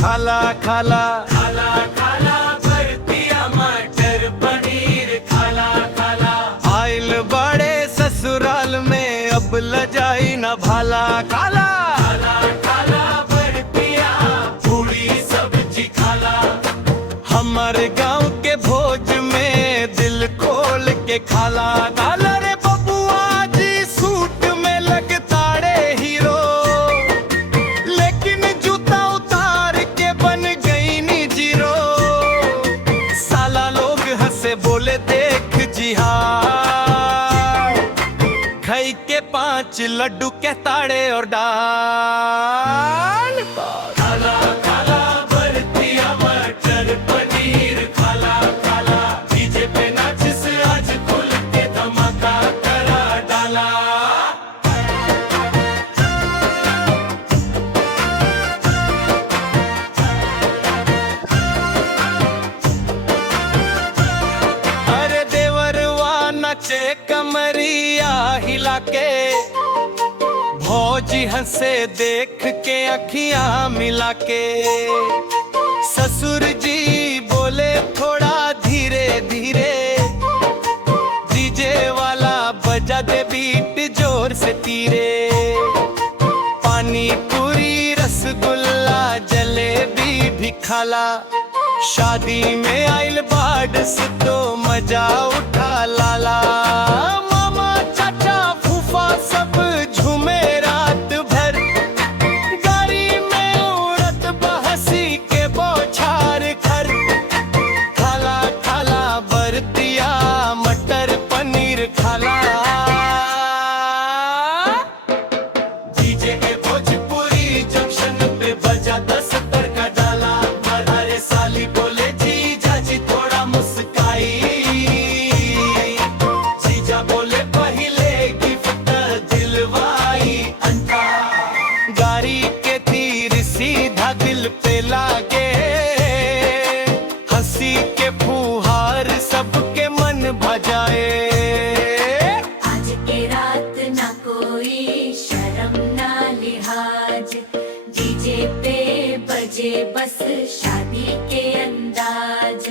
खाला खाला खाला खाला भरतिया मटर पनीर खाला खाला। आइल बड़े ससुराल में अब लजाई न भाला खाला खाला खाला भरतिया पूरी सब्जी खाला। हमारे गांव के भोज में दिल खोल के खाला खाला रे बबुआ जी सूट में लगताड़े हीरो, लेकिन जूता उतार के बन गई नी जीरो। साला लोग हंसे बोले देख जी हाँ, खाई के 5 लड्डू के ताड़े और डाल। खाला खाला भरतिया मटर पनीर खाला खाला। डीजे पे नाचिस आज खुल के धमाका करा डाला। अरे देवरवा नचे कमरिया हिला के, भौजी हंसे देख के अखियां मिला के। ससुर जी बोले थोड़ा धीरे धीरे, डीजे वाला बजा दे बीट जोर से तीरे। पानी पूरी रसगुल्ला जलेबी भी खाला, शादी में आइल बाडस तो मजा उठा लाला। मामा चाचा फूफा सब झूमे रात भर, गाड़ी में उड़त बहसी के बौछार खर। खाला खाला बरतिया मटर पनीर खाला। डीजे के भोजपुरी जंक्शन पे बजा 10 का डाला। मरारे साली बोले जीजा जी थोड़ा मुस्काई। जीजा बोले पहले गिफ्ट दिलवाई अंता। गाड़ी के तीर सीधा दिल पे लागे, हंसी के फुहार सबके मन भजाए। आज के रात ना कोई शर्म ना लिहाज, डीजे पे बजे बस शादी के अंदाज।